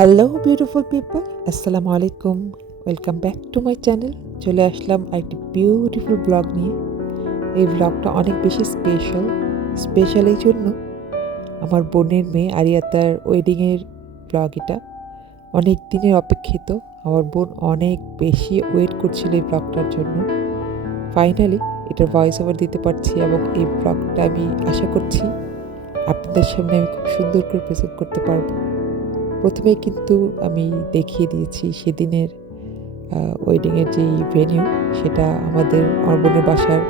Hello beautiful people, আসসালামু আলাইকুম। Welcome back to my channel. চলে আসলাম একটি বিউটিফুল ব্লগ নিয়ে। এই ব্লগটা অনেক বেশি স্পেশাল এই জন্য আমার বোনের মেয়ে আরিয়াতার ওয়েডিংয়ের ব্লগ এটা। অনেক দিনের অপেক্ষিত। আমার বোন অনেক বেশি ওয়েট করছিল এই ব্লগটার জন্য। ফাইনালি এটার ভয়েস ওভার দিতে পারছি এবং এই ব্লগটা আমি আশা করছি আপনাদের সামনে আমি খুব সুন্দর করে প্রেজেন্ট করতে পারবো। প্রথমে কিন্তু আমি দেখিয়ে দিয়েছি সেদিনের ওয়েডিংয়ের যেই ভেন্যু, সেটা আমার বোনের বাসার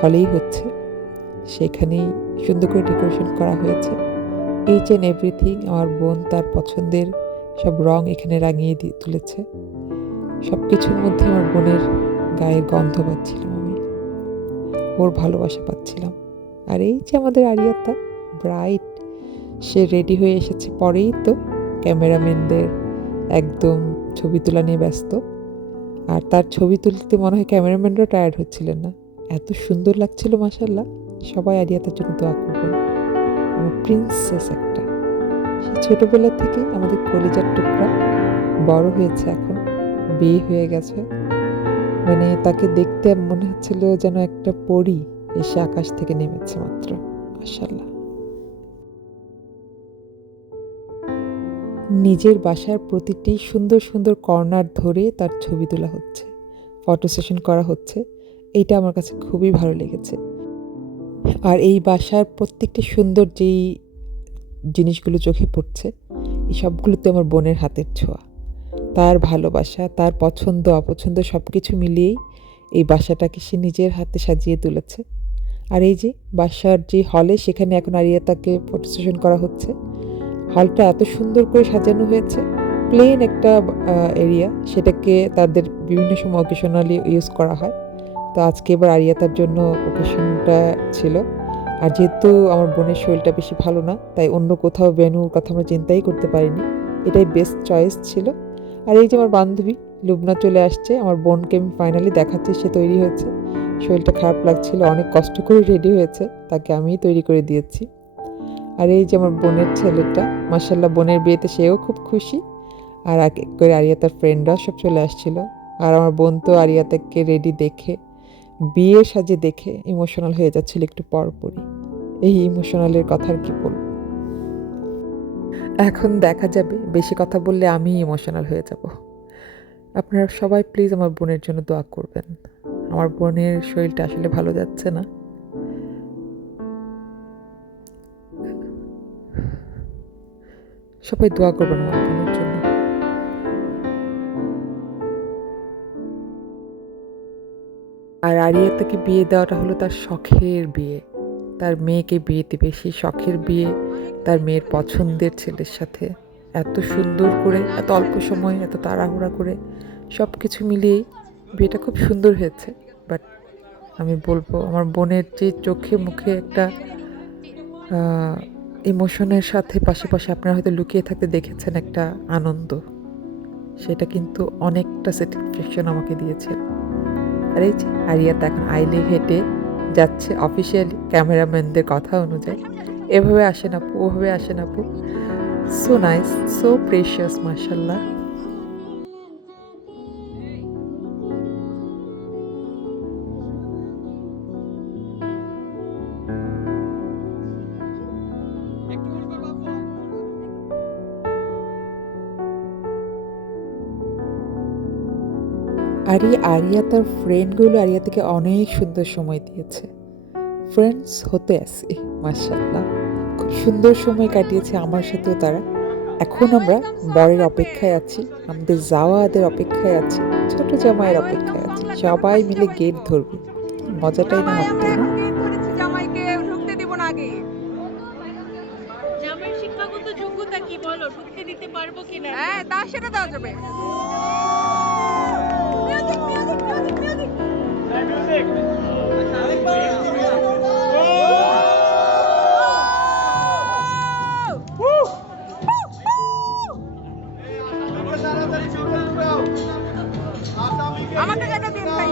হলেই হচ্ছে। সেখানেই সুন্দর করে ডেকোরেশন করা হয়েছে। ইচ অ্যান্ড এভরিথিং আমার বোন তার পছন্দের সব রং এখানে রাঙিয়ে দিয়ে তুলেছে। সব কিছুর মধ্যে আমার বোনের গায়ের গন্ধ পাচ্ছিলাম আমি, ওর ভালোবাসা পাচ্ছিলাম। আর এই যে আমাদের আরিয়াতা ব্রাইট, সে রেডি হয়ে এসেছে। পরেই তো ক্যামেরাম্যানদের একদম ছবি তোলা নিয়ে ব্যস্ত। আর তার ছবি তুলতে মনে হয় ক্যামেরাম্যানরাও টায়ার্ড হচ্ছিলেন না, এত সুন্দর লাগছিল মাশাআল্লাহ। সবাই আরিয়াতার জন্য দোয়া করবেন। আমার প্রিন্সেস একটা, সে ছোটবেলা থেকেই আমাদের কলিজার টুকরা, বড় হয়েছে এখন, বিয়ে হয়ে গেছে। মানে তাকে দেখতে মনে হচ্ছিল যেন একটা পরী এসে আকাশ থেকে নেমেছে মাত্র। মাশাআল্লাহ। নিজের বাসার প্রতিটি সুন্দর সুন্দর কর্নার ধরে তার ছবি তোলা হচ্ছে, ফটো সেশন করা হচ্ছে। এইটা আমার কাছে খুবই ভালো লেগেছে। আর এই বাসার প্রত্যেকটি সুন্দর যেই জিনিসগুলো চোখে পড়ছে, এই সবগুলোতে আমার বোনের হাতের ছোঁয়া, তার ভালোবাসা, তার পছন্দ অপছন্দ সব কিছু মিলিয়েই এই বাসাটাকে সে নিজের হাতে সাজিয়ে তুলেছে। আর এই যে বাসার যে হলে, সেখানে এখন আরিয়াতাকে ফটো সেশন করা হচ্ছে। হলটা এত সুন্দর করে সাজানো হয়েছে, প্লেন একটা এরিয়া, সেটাকে তাদের বিভিন্ন সময় অকেশনালি ইউজ করা হয়। তো আজকে এবার আরিয়াতার জন্য অকেশনটা ছিল। আর যেহেতু আমার বোনের শরীরটা বেশি ভালো না, তাই অন্য কোথাও ভেন্যুর কথা আমরা চিন্তাই করতে পারিনি। এটাই বেস্ট চয়েস ছিল। আর এই যে আমার বান্ধবী লুবনা চলে আসছে, আমার বোনকে আমি ফাইনালি দেখাচ্ছি সে তৈরি হয়েছে। শরীরটা খারাপ লাগছিল, অনেক কষ্ট করে রেডি হয়েছে, তাকে আমিই তৈরি করে দিয়েছি। আর এই যে আমার বোনের ছেলেটা, মাশাআল্লাহ, বোনের বিয়েতে সেও খুব খুশি। আর এক এক করে আরিয়াতার ফ্রেন্ডরা সব চলে আসছিল। আর আমার বোন তো আরিয়াতাকে রেডি দেখে, বিয়ে সাজে দেখে ইমোশনাল হয়ে যাচ্ছিল একটু পরপরই। এই ইমোশনালের কথা আর কি বলবো, এখন দেখা যাবে। বেশি কথা বললে আমি ইমোশনাল হয়ে যাব। আপনারা সবাই প্লিজ আমার বোনের জন্য দোয়া করবেন। আমার বোনের শরীরটা আসলে ভালো যাচ্ছে না। সবাই দোয়া করবেন আমার বোনের জন্য। আর আরিয়াতাকে বিয়ে দেওয়াটা হলো তার শখের বিয়ে। তার মেয়েকে বিয়ে দেবে, সেই শখের বিয়ে তার মেয়ের পছন্দের ছেলের সাথে। এত সুন্দর করে, এত অল্প সময়, এত তাড়াহুড়া করে সব কিছু মিলিয়েই বিয়েটা খুব সুন্দর হয়েছে। বাট আমি বলবো, আমার বোনের যে চোখে মুখে একটা ইমোশনের সাথে পাশাপাশি আপনারা হয়তো লুকিয়ে থাকতে দেখেছেন একটা আনন্দ, সেটা কিন্তু অনেকটা স্যাটিসফ্যাকশন আমাকে দিয়েছে। আর এই যে আরিয়াতা এখন আইলে হেঁটে যাচ্ছে অফিসিয়ালি ক্যামেরাম্যানদের কথা অনুযায়ী। এভাবে আসেন আপু, ওভাবে আসেন আপু। সো নাইস, সো প্রেশিয়াস, মাশাল্লাহ। আর এই আরিয়া তার ফ্রেন্ডগুলো আরিয়াতাকে অনেক সুন্দর সময় দিয়েছে। ফ্রেন্ডস হতে আসি, মাশাল্লাহ। খুব সুন্দর সময় কাটিয়েছে আমার সাথেও তারা। এখন আমরা বরের অপেক্ষায় আছি, আমাদের জাওয়াদের অপেক্ষায় আছি, ছোট জামাইয়ের অপেক্ষায় আছি। সবাই মিলে গেট ধরবে, মজাটাই না হবে, তাই না? জামাইকে ঢুকতে দিব না আগে। জামাইয়ের শিক্ষাগত যোগ্যতা কি বলো, ঢুকতে দিতে পারবো কিনা? হ্যাঁ, তা সেটা দেওয়া যাবে। Music music music music. আমাকে যেটা দিন ভাই।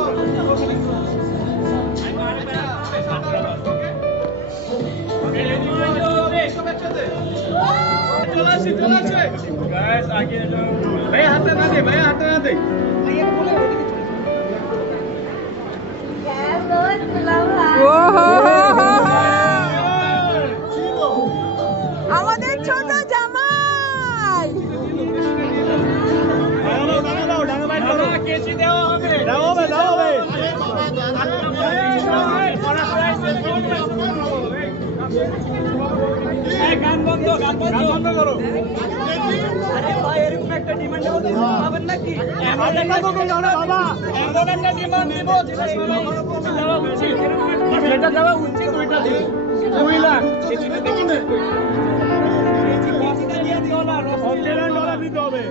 আমাদের ছোট জামাই গান বন্ধ করো। আরে ভাই এরকম একটা ডিমান্ড পাবেন নাকি? এমন একটা ডিমান্ড দিব যেটা দেওয়া উচিত ওইটা দিব। 2 লাখ কেজিতে দেখুন অস্ট্রেলিয়ান ডলার দিতে হবে।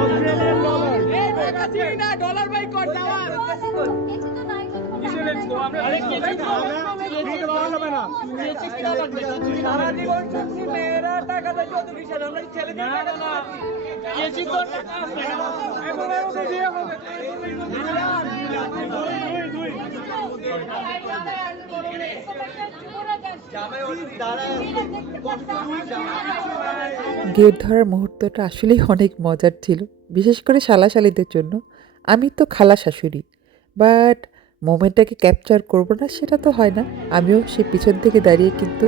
অস্ট্রেলিয়ান ডলার ডলার বাই কর টাওয়ার আরে কেজি দেওয়া যাবে না। সারা জীবন শুনছি মেয়েরা টাকা দেয় যত বিশাল আমরা ছেলেদের টাকা না কেজি তো টাকা আছে এখন আর ওদের দিয়ে হবে দুই গেট ধরার মুহূর্তটা আসলেই অনেক মজার ছিল, বিশেষ করে শালাশালিদের জন্য। আমি তো খালা শাশুড়ি, বাট মোমেন্টটাকে ক্যাপচার করবো না সেটা তো হয় না। আমিও সে পিছন থেকে দাঁড়িয়ে কিন্তু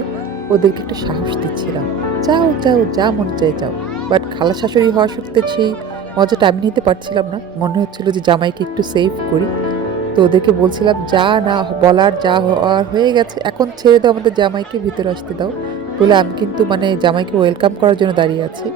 ওদেরকে একটু সাহস দিচ্ছিলাম, যাও যাও যা মন চায় যাও। বাট খালা শাশুড়ি হওয়ার সত্ত্বে সেই মজাটা আমি নিতে পারছিলাম না। মনে হচ্ছিল যে জামাইকে একটু সেভ করি। তো ওদেরকে বলছিলাম যা না বলার যা হওয়ার হয়ে গেছে, এখন ছেড়ে দাও আমাদের জামাইকে, ভিতরে আসতে দাও বলে আমি কিন্তু মানে জামাইকে ওয়েলকাম করার জন্য দাঁড়িয়ে আছি।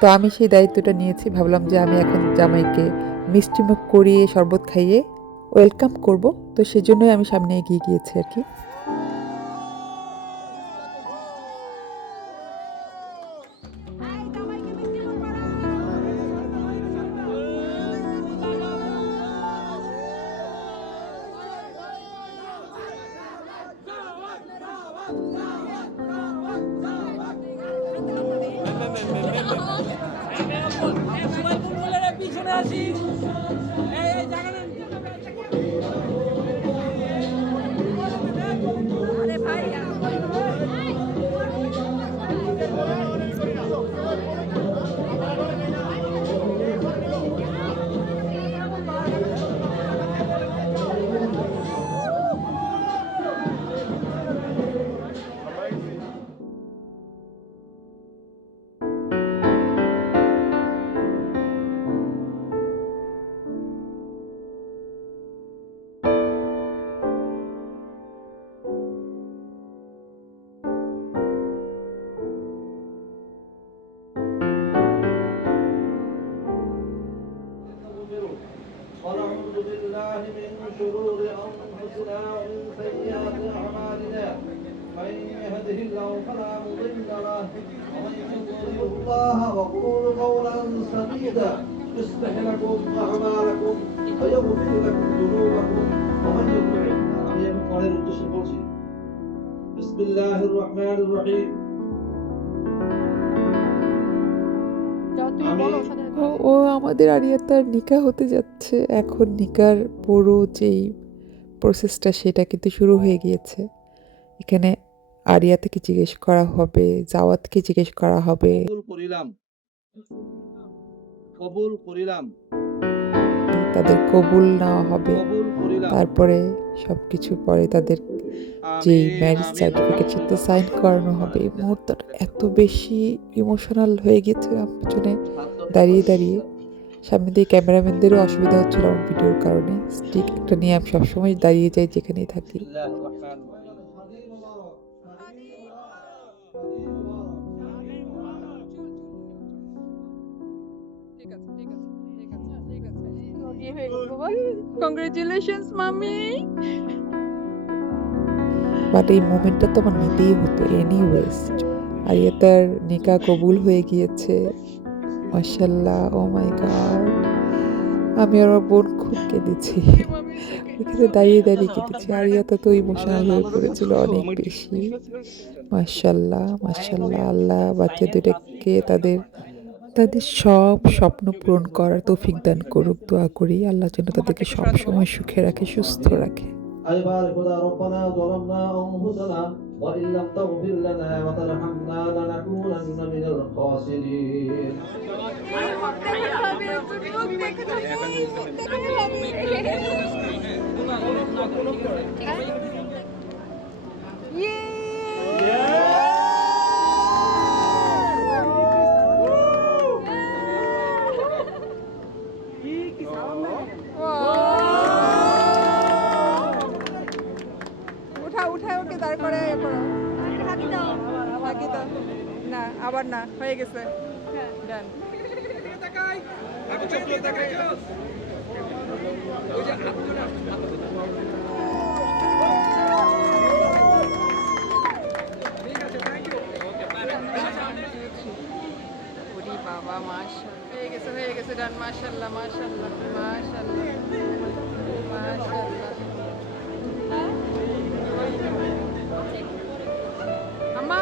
তো আমি সেই দায়িত্বটা নিয়েছি, ভাবলাম যে আমি এখন জামাইকে মিষ্টিমুখ করিয়ে শরবত খাইয়ে ওয়েলকাম করব। তো সেজন্যই আমি সামনে এগিয়ে গিয়েছি আর কি। পিছনে আসি এই জায়গা আরে ভাই ونعوذ بالله من شرور أنفسنا ومن سيئات أعمالنا من يهده الله فلا مضل له ومن يضلل الله وقولوا قولا سديدا يصلح لكم أعمالكم ويغفر لكم ذنوبكم ومن يطع الله بسم الله الرحمن الرحيم ও আমাদের আরিয়াতার নিকা হতে যাচ্ছে। এখন নিকার পুরো যেই প্রসেসটা সেটা কিন্তু শুরু হয়ে গিয়েছে। এখানে আরিয়াতাকে জিজ্ঞেস করা হবে, জাওয়াতকে জিজ্ঞেস করা হবে, তাদের কবুল নেওয়া হবে। তারপরে সবকিছু পরে তাদের যেই ম্যারেজ সার্টিফিকেট সাথে সাইন করানো হবে। এই মুহূর্তটা এত বেশি ইমোশনাল হয়ে গিয়েছিলাম পেছনে দাঁড়িয়ে দাঁড়িয়ে। সামনে দিয়ে ক্যামেরাম্যানদেরও অসুবিধা হচ্ছিল আমার ভিডিওর কারণে। স্টিক একটা নিয়ে আমি সবসময় দাঁড়িয়ে যাই যেখানেই থাকি। কংগ্রেচুলেশনস মামি। বাট এই মোমেন্টটা তো আমার নিতেই হতো এনিওয়েজ। আরিয়াতার নিকা কবুল হয়ে গিয়েছে, মাশাআল্লাহ। ও মাই গড, আমি আর আমার বোন খুব কেঁদেছি, এখানে দাঁড়িয়ে দাঁড়িয়ে কেঁদেছি। আরিয়াতা তো ইমোশনাল হয়ে পড়েছিল অনেক বেশি। মাশাআল্লাহ মাশাআল্লাহ, আল্লাহ বাচ্চা দুটাকে তাদের তাদের সব স্বপ্ন পূরণ করার তৌফিক দান করুক, দোয়া করি আল্লাহ যেন তাদেরকে সব সময় সুখে রাখে, সুস্থ রাখে। أي بارك خدا ربنا ظلمنا أنفسنا وإن لم تغفر لنا وترحمنا لنكونن من الخاسرين. উঠায় ওকে দাঁড় করে ইয়ে করো। বাকি দাও। না আবার না, হয়ে গেছে। ডান। ওরে বাবা, মাশাআল্লাহ, হয়ে গেছে ডান। মাশাআল্লাহ মাশাআল্লাহ মাশাআল্লাহ মাশাআল্লাহ। আম্মা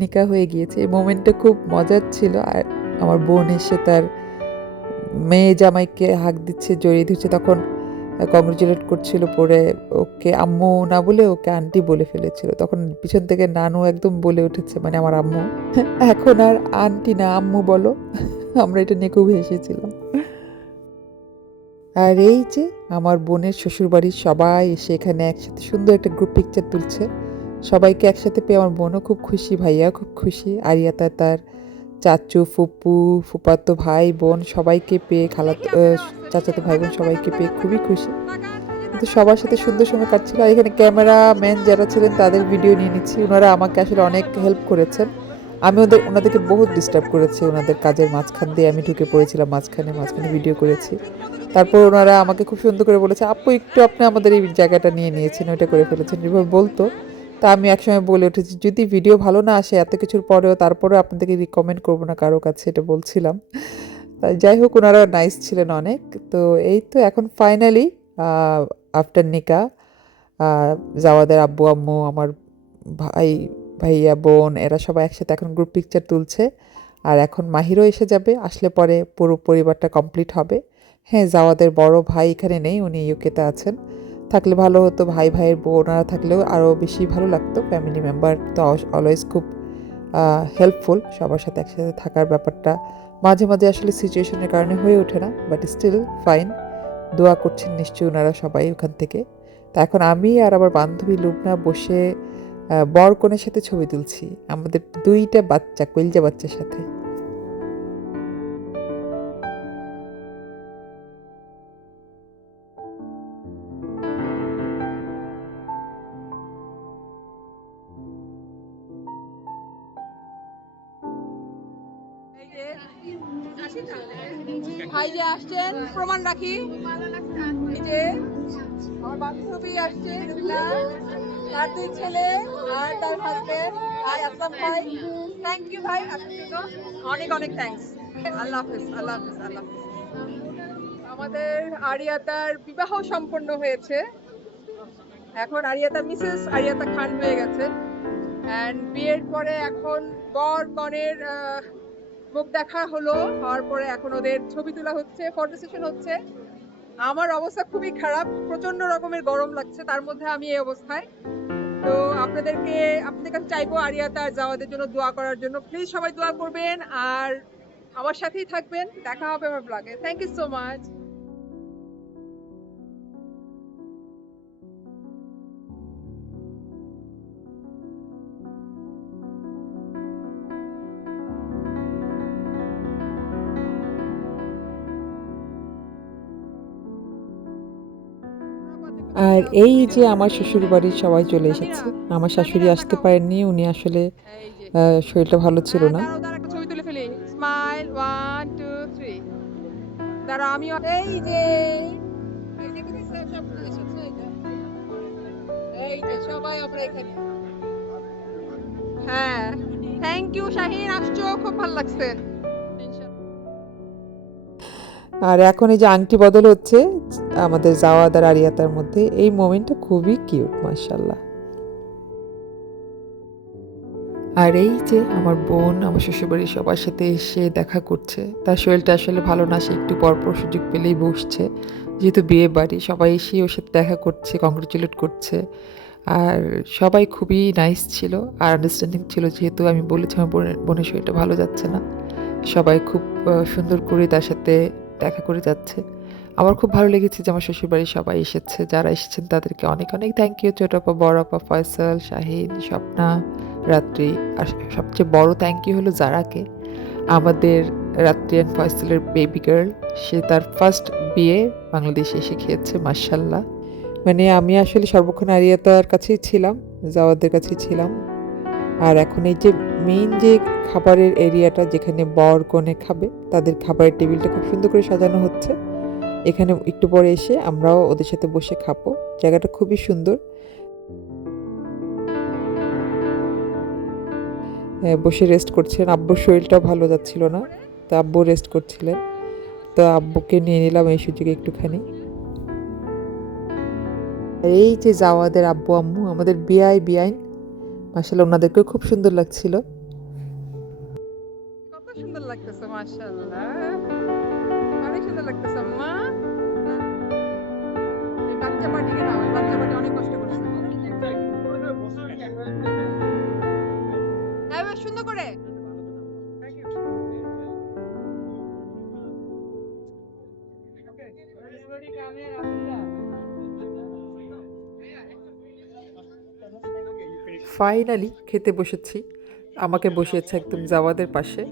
নিকা হয়ে গিয়েছে, এই মোমেন্টটা খুব মজার ছিল। আর আমার বোন এসে তার মেয়ে জামাইকে হাঁক দিচ্ছে, জড়িয়ে ধরছে, তখন কংগ্রেচুলেট করছিল, পরে ওকে আম্মু না বলে ওকে আন্টি বলে ফেলেছিল। তখন পিছন থেকে নানু একদম বলে উঠেছে, মানে আমার আম্মু, এখন আর আন্টি না আম্মু বলো। আমরা এটা নিয়ে খুব হেসেছিলাম। আর এই যে আমার বোনের শ্বশুরবাড়ির সবাই এসে এখানে একসাথে সুন্দর একটা গ্রুপ পিকচার তুলছে। সবাইকে একসাথে পেয়ে আমার বোনও খুব খুশি, ভাইয়া খুব খুশি, আরিয়াতা তার চাচু, ফুপু, ফুপাতো ভাই বোন সবাইকে পেয়ে, চাচাতো ভাই বোন সবাইকে পেয়ে খুবই খুশি। কিন্তু সবার সাথে সুন্দর সময় কাটছিল। আর এখানে ক্যামেরাম্যান যারা ছিলেন তাদের ভিডিও নিয়ে নিচ্ছি। ওনারা আমাকে আসলে অনেক হেল্প করেছেন। আমি ওনাদেরকে বহুত ডিস্টার্ব করেছি, ওনাদের কাজের মাঝখান দিয়ে আমি ঢুকে পড়েছিলাম, মাঝখানে ভিডিও করেছি। তারপর ওনারা আমাকে খুব সুন্দর করে বলেছে, আপু একটু আপনি আমাদের এই জায়গাটা নিয়ে নিয়েছেন, ওইটা করে ফেলেছেন, এভাবে বলতো। তা আমি একসময় বলে উঠেছি, যদি ভিডিও ভালো না আসে এত কিছুর পরেও, তারপরেও আপনাদেরকে রিকমেন্ড করবো না কারো কাছে, এটা বলছিলাম। তাই যাই হোক, ওনারা নাইস ছিলেন অনেক। তো এই তো এখন ফাইনালি আফটার নিকা জাওয়াদের আব্বু আম্মু, আমার ভাইয়া বোন, এরা সবাই একসাথে এখন গ্রুপ পিকচার তুলছে। আর এখন মাহিরও এসে যাবে, আসলে পরে পুরো পরিবারটা কমপ্লিট হবে। হ্যাঁ, জাওয়াদের বড় ভাই এখানে নেই, উনি ইউকেতে আছেন। থাকলে ভালো হতো, ভাইয়ের বউ ওনারা থাকলেও আরও বেশি ভালো লাগতো। ফ্যামিলি মেম্বার তো অলওয়েজ খুব হেল্পফুল, সবার সাথে একসাথে থাকার ব্যাপারটা মাঝে মাঝে আসলে সিচুয়েশনের কারণে হয়ে ওঠে না, বাট স্টিল ফাইন। দোয়া করছেন নিশ্চয়ই ওনারা সবাই ওখান থেকে। তা এখন আমি আর আমার বান্ধবী লুবনা বসে বর কনের সাথে ছবি তুলছি, আমাদের 2টা বাচ্চা, কইলজা বাচ্চার সাথে। ভাই যে আসছেন প্রমাণ রাখি, এই যে আমার বান্ধবী আসছে, তার 2 ছেলে আর তার হাজবেন্ড ভাই আসলাম ভাই। থ্যাংক ইউ ভাই, আপনার জন্য অনেক অনেক থ্যাঙ্কস। আল্লাহ হাফেজ, আল্লাহ হাফেজ, আল্লাহ হাফেজ। আমাদের আরিয়াতার বিবাহ সম্পন্ন হয়েছে, এখন আরিয়াতা মিসেস আরিয়াতা খান হয়ে গেছেন। অ্যান্ড বিয়ের পরে এখন বর কনের মুখ দেখা হলো, হওয়ার পরে এখন ওদের ছবি তোলা হচ্ছে, ফটো সেশন হচ্ছে। আমার অবস্থা খুবই খারাপ, প্রচন্ড রকমের গরম লাগছে, তার মধ্যে আমি এই অবস্থায়। তো আপনাদের কাছে চাইবো আরিয়াতা আর জাওয়াদের জন্য দোয়া করার জন্য। প্লিজ সবাই দোয়া করবেন আর আমার সাথেই থাকবেন। দেখা হবে আমার ব্লগে। Thank you so much. আর এই যে আমার শ্বশুর বাড়ির সবাই চলে এসেছে। আমার শাশুড়ি আসতে পারেননি, উনি আসলে শরীরটা ভালো ছিল না। দাঁড়াও একটা ছবি তুলে ফেলি। স্মাইল 1 2 3। দাঁড়াও আমিও এই যে সবাই আমরা এখানে। হ্যাঁ, থ্যাংক ইউ শাহিন, আসছো, খুব ভালো লাগছে। আর এখন এই যে আংটি বদল হচ্ছে আমাদের জাওয়াদ আর আরিয়াতার মধ্যে, এই মোমেন্টটা খুবই কিউট, মাশাআল্লাহ। আর এই যে আমার বোন আমার শ্বশুরবাড়ির সবার সাথে এসে দেখা করছে। তার শরীরটা আসলে ভালো না, সে একটু পরপর সুযোগ পেলেই বসছে। যেহেতু বিয়ে বাড়ি সবাই এসে ওর সাথে দেখা করছে, কংগ্রেচুলেট করছে। আর সবাই খুবই নাইস ছিল আর আন্ডারস্ট্যান্ডিং ছিল, যেহেতু আমি বলেছি আমার বোনের শরীরটা ভালো যাচ্ছে না। সবাই খুব সুন্দর করে তার সাথে দেখা করে যাচ্ছে। আমার খুব ভালো লেগেছে যে আমার শ্বশুরবাড়ির সবাই এসেছে। যারা এসেছেন তাদেরকে অনেক অনেক থ্যাংক ইউ। ছোট আপা, বড় আপা, ফয়সাল, শাহিন, স্বপ্না, রাত্রি। আর সবচেয়ে বড় থ্যাংক ইউ হলো জারাকে, আমাদের রাত্রি অ্যান্ড ফয়সালের বেবি গার্ল। সে তার ফার্স্ট বিয়ে বাংলাদেশে এসে খেয়েছে, মাশাল্লাহ। মানে আমি আসলে সর্বক্ষণ আরিয়াতার কাছেই ছিলাম, জাওয়াদের কাছেই ছিলাম। আর এখন এই যে মেইন যে খাবারের এরিয়াটা, যেখানে বর কনে খাবে, তাদের খাবারের টেবিলটা খুব সুন্দর করে সাজানো হচ্ছে। এখানে একটু পরে এসে আমরাও ওদের সাথে বসে খাবো। জায়গাটা খুবই সুন্দর। বসে রেস্ট করছিলেন। আব্বুর শরীরটাও ভালো যাচ্ছিল না, তো আব্বু রেস্ট করছিলেন। তো আব্বুকে নিয়ে নিলাম এই সুযোগে একটুখানি। এই যে জাওয়াদের আব্বু আম্মু, আমাদের বিআইন, মাশাআল্লাহ, ওনাদেরকেও খুব সুন্দর লাগছিল। কত সুন্দর লাগতেছে, মাশাআল্লাহ, অনেক সুন্দর লাগতেছে আম্মা। এই বাচ্চা পার্টিকে না, ওই বাচ্চা পার্টি অনেক কষ্ট করছে। হ্যাঁ, বেশ সুন্দর করে। ফাইনালি খেতে বসেছি। আমাকে বসিয়েছে একদম জাওয়াদের পাশে।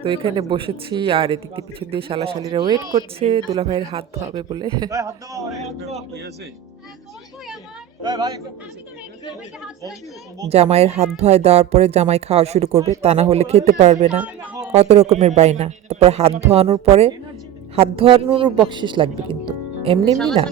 তো এখানে বসেছি আর এদিকে পিছন দিয়ে শালাশালিরা ওয়েট করছে দুলাভাইয়ের হাত ধোয়াবে বলে। জামাইয়ের হাত ধোয়ায় দেওয়ার পরে জামাই খাওয়া শুরু করবে, তা না হলে খেতে পারবে না। কত রকমের বাইনা। তারপর হাত ধোয়ানোর পরে, হাত ধোয়ানোর বকশিস লাগবে কিন্তু, এমনি এমনি না।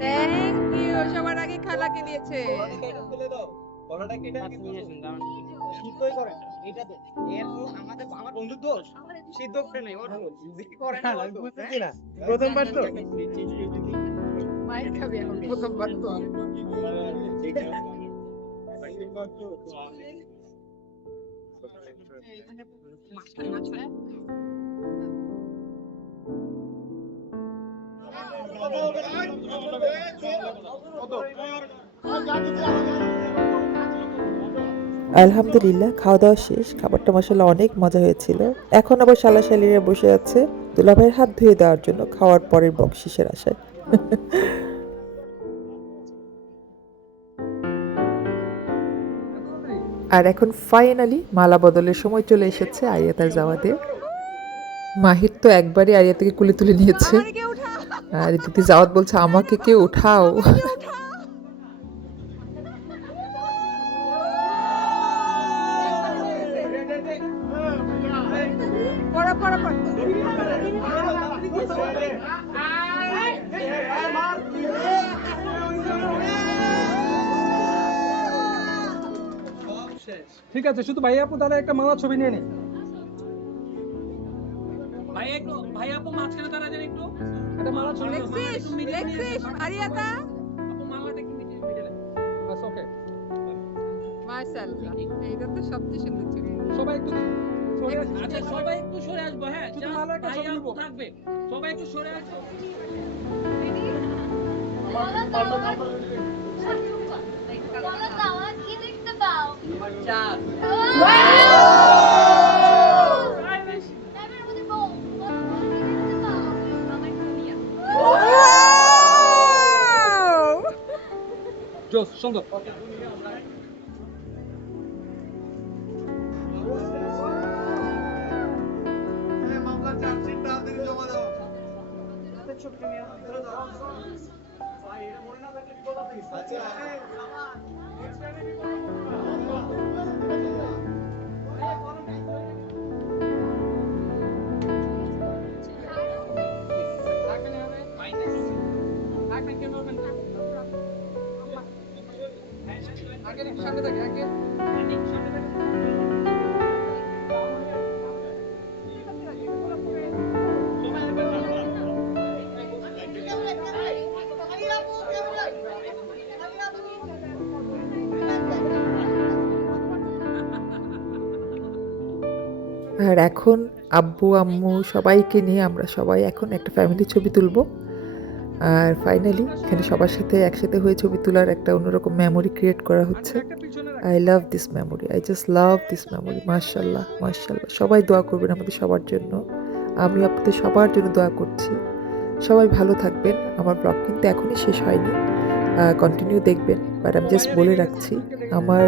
থ্যাংক ইউ, সবার আগে খালাকে দিয়েছে। প্রথমবার তো মায়ের খাবি এখন, প্রথমবার তো। আলহামদুলিল্লাহ, খাওয়া দাওয়া শেষ। খাবারটা মাশাআল্লাহ অনেক মজা হয়েছিল। এখন আবার শালাশালিরা বসে আছে দুলাভাইয়ের হাত ধুয়ে দেওয়ার জন্য, খাওয়ার পরের বকশিসের আশায়। আর এখন ফাইনালি মালা বদলের সময় চলে এসেছে আরিয়াতার জাওয়াদের। মাহির তো একবারই আরিয়াতাকে কুলে তুলে নিয়েছে। আমাকে উঠা, আর এদিকে জাওয়াত বলছে আমাকে কেউ উঠাও। পড়া পড়া পড়া। ঠিক আছে, শুধু ভাই আপু দাদা একটা মালা ছবি নিয়ে নে। ভাই একটু, ভাই আপু মাঝখানে দাঁড়া যান একটু, একটা মালা ছবি। লেক্সিস, আরিয়াতা, আপু মালাটা কি মিডলে? বাস, ওকে। মাশাআল্লাহ, এইটা তো সবচেয়ে সুন্দর ছিল। সবাই একটু সরে আসুন। আচ্ছা, সবাই একটু সরে আসবো। হ্যাঁ, শুধু মালা একটা ছবি নিব। থাকবে, সবাই একটু সরে আসো। জোস, সুন্দর। আর এখন আব্বু আম্মু সবাইকে নিয়ে আমরা সবাই এখন একটা ফ্যামিলি ছবি তুলব। আর ফাইনালি এখানে সবার সাথে একসাথে হয়ে ছবি তোলার একটা অন্যরকম মেমোরি ক্রিয়েট করা হচ্ছে। I love this memory, I just love this memory. মাশাল্লাহ মাশাল্লাহ, সবাই দোয়া করবেন আমাদের সবার জন্য। আমি আপনাদের সবার জন্য দোয়া করছি। সবাই ভালো থাকবেন। আমার ব্লগ কিন্তু এখনই শেষ হয়নি, কন্টিনিউ দেখবেন। বাট আমি জাস্ট বলে রাখছি, আমার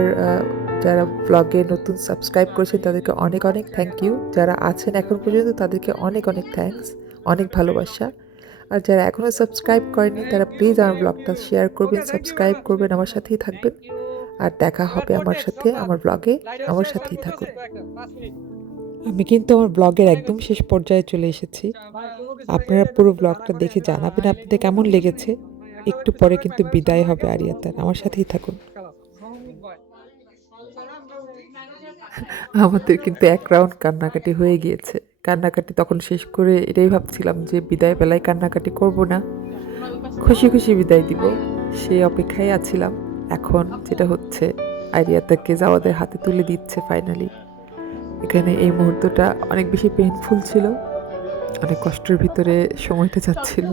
যারা ব্লগে নতুন সাবস্ক্রাইব করেছেন তাদেরকে অনেক অনেক থ্যাংক ইউ। যারা আছেন এখন পর্যন্ত তাদেরকে অনেক অনেক থ্যাঙ্কস, অনেক ভালোবাসা। আর যারা এখনও সাবস্ক্রাইব করেনি তারা প্লিজ আমার ব্লগটা শেয়ার করবেন, সাবস্ক্রাইব করবেন, আমার সাথেই থাকবেন। আর দেখা হবে আমার সাথে আমার ব্লগে, আমার সাথেই থাকুন। আমি কিন্তু আমার ব্লগের একদম শেষ পর্যায়ে চলে এসেছি। আপনারা পুরো ব্লগটা দেখে জানাবেন আপনাদের কেমন লেগেছে। একটু পরে কিন্তু বিদায় হবে আরিয়াতার, আমার সাথেই থাকুন। আমাদের কিন্তু এক রাউন্ড কান্নাকাটি হয়ে গিয়েছে। কান্নাকাটি তখন শেষ করে এটাই ভাবছিলাম যে বিদায় বেলায় কান্নাকাটি করব না, খুশি খুশি বিদায় দিব, সেই অপেক্ষায় আছিলাম। এখন যেটা হচ্ছে, আরিয়াতাকে জাওয়াদের হাতে তুলে দিচ্ছে ফাইনালি। এখানে এই মুহূর্তটা অনেক বেশি পেইনফুল ছিল, অনেক কষ্টের ভিতরে সময়টা যাচ্ছিল,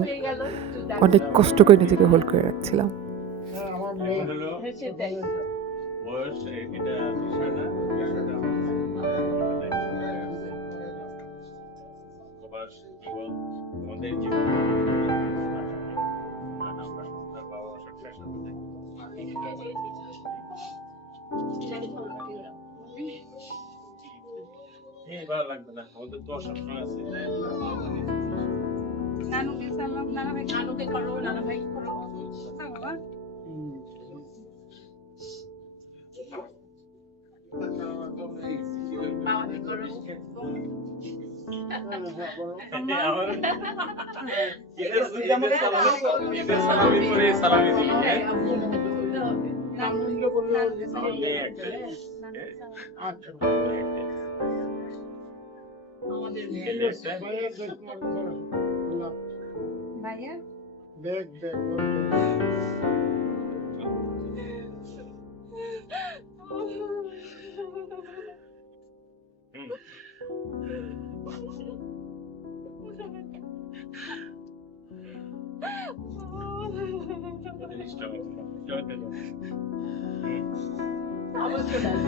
অনেক কষ্ট করে নিজেকে হোল্ড করে রাখছিলাম। ভালো লাগবে না, আমাদের তো সবসময় আছে। নানুকে সালাম, নানা ভাই নানুকে করো, নানা ভাই করো। হ্যাঁ বাবা। মামাকে করো। সালামি দিবি। ভাইয়া দেখ দেখ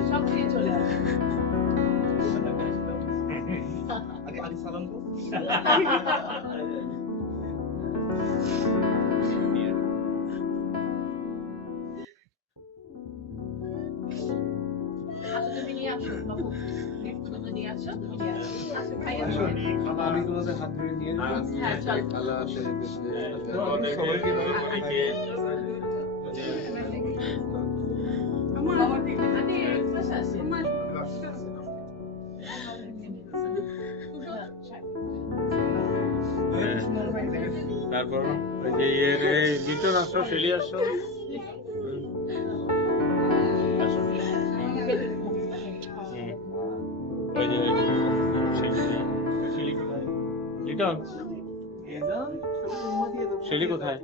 সব দিয়ে চলে আসে। আগে সালাম তো। তুমি নিয়ে আসো বাবু, তুমি নিয়ে আসো, তুমি নিয়ে আসো। আচ্ছা ভাইয়া আমি তোমাদের হাত ধরে নিয়ে হ্যাঁ, চল। আল্লাহ হাফেজ। সবাইকে আমার থেকে আরে পাশে আসে। তারপর ওই যে লিটন আসো, শেলি আসো। ওই যে লিটন, শেলি কোথায়?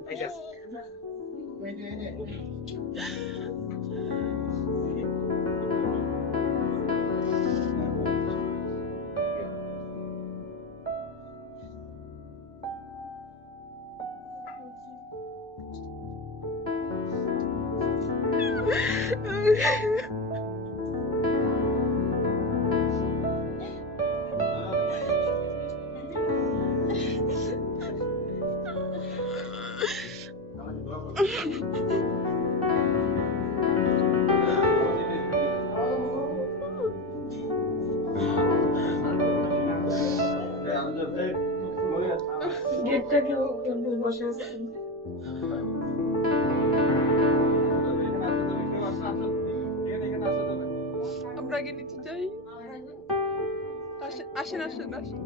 গেটটাকে বসে আছে। আমরা আগে নিচে যাই। আসেন আসেন আসেন।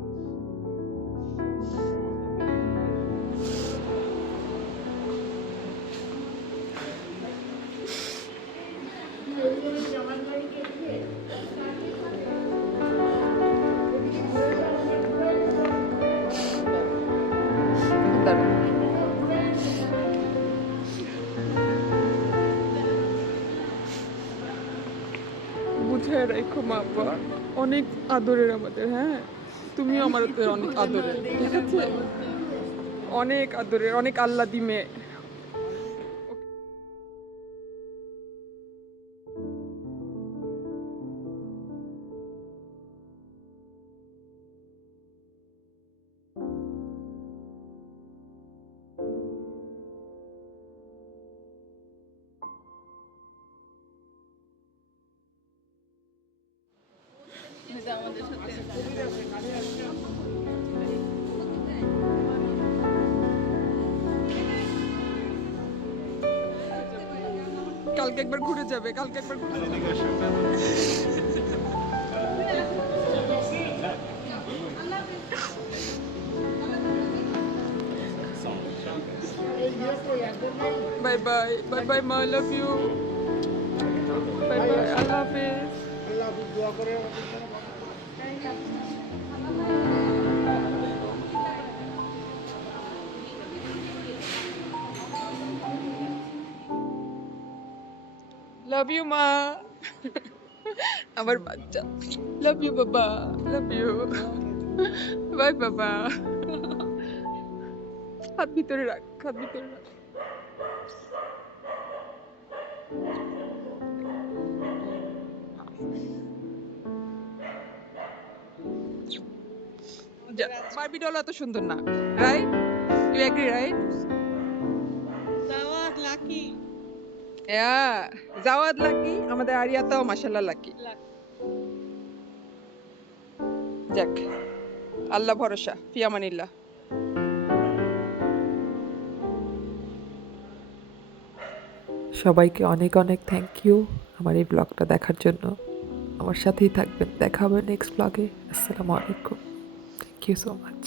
বুঝে রাখো। দেখো মা বাবা অনেক আদরের আমাদের, হ্যাঁ তুমিও আমাদের অনেক আদরের, ঠিক আছে, অনেক আদরের, অনেক আল্লাদি মেয়ে। কালকে একবার ঘুরে যাবে, কালকে একবার ঘুরে যাবে। বাই বাই, বাই বাই মা, I love you, bye bye, আল্লাহ হাফেজ। আল্লাহ দোয়া করে লাভ ইউ মা, আমার বাচ্চা, লাভ ইউ বাবা, লাভ ইউ, বাই বাবা। হাত ভিতরে রাখ, হাত ভিতরে রাখ। বারবি ডল এত সুন্দর না, right? You agree, right? Jawad Lucky. Jawad Lucky, আমাদের আরিয়াতাও মাশাআল্লাহ লাকি। যাক, আল্লাহ ভরসা, ফি আমানিল্লাহ। সবাইকে অনেক অনেক থ্যাংক ইউ আমার এই ব্লগটা দেখার জন্য। আমার সাথেই থাকবেন, দেখা হবে নেক্সট ব্লগে। আসসালামু আলাইকুম, থ্যাংক ইউ সো মাচ।